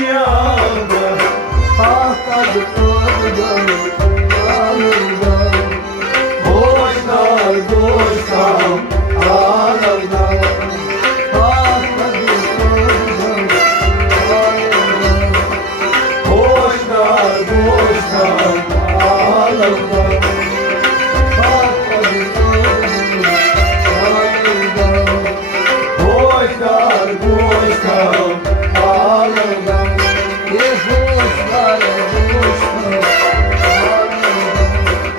yandı. Patladı orada ağırda. Boşlar boşlar ağlardı. Patladı orada ağırda. Boşlar boşlar ağlardı. Patladı orada ağırda. Boşlar boşlar ağlardı. Yehuşlar yehuşlar ağırda.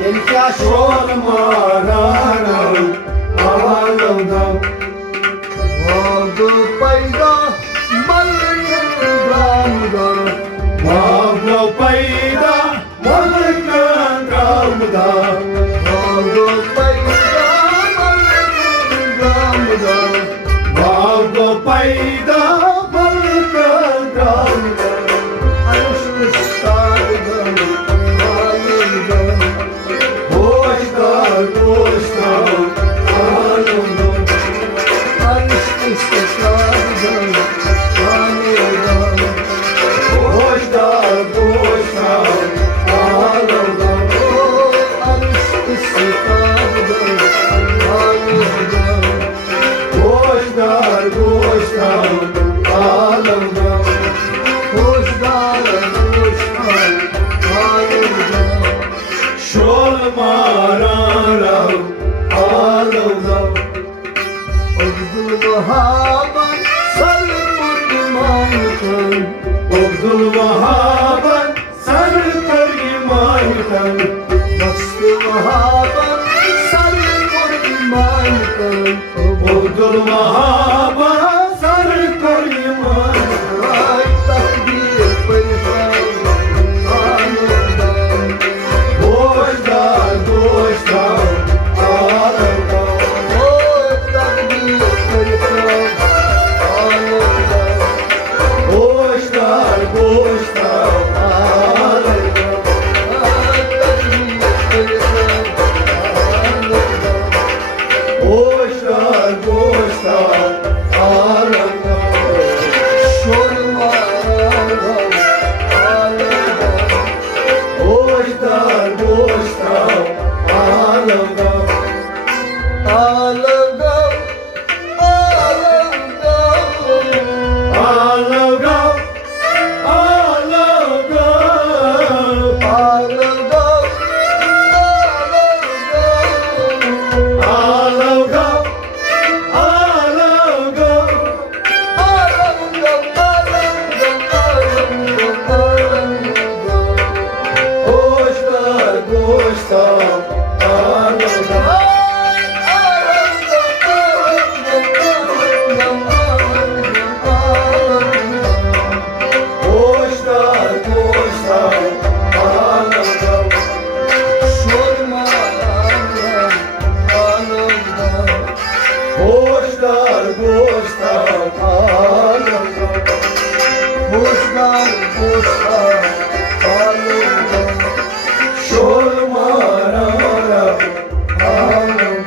İlkaş olmaranım ağlardı. Oldu payda malgramda. Mavlo payda malkan ramda. Oldu payda malgramda. Mavlo payda malkan ramda. Alışmışlardan ağırda. Boşlar boşlar ağlardı. Alışmışlardan ağırda. Boşlar boşlar ağlardı. Alışmışlardan ağırda. Boşlar boşlar ağlardı. Kuşlar kuşlar ağırda. Şol mararam ağlardı. Abdul Vahab'ın sarılmırmanken. Abdul Vahab'ın sarkar imanken. Bastı Vahab'ın sarılmırmanken. Abdul Vahab'ın sarkar imanken. Ay takdir perişan ağırda. Boşlar boşlar ağlardı. Oy takdir perişan ağırda. Boşlar boşlar ağlardı. Ay takdir perişan ağırda. Boşlar boşlar ağlardı. Sorma ağırda. Boşlar boşlar ağlardı. Ağırda. Ağırda. Ağlardı. Ağlardı. Ağırda. Ağlardı. Ağlardı. Boşlar boşlar ağlardı. Boşlar boşlar ağlardı. Boşlar boşlar ağlardı. Boşlar boş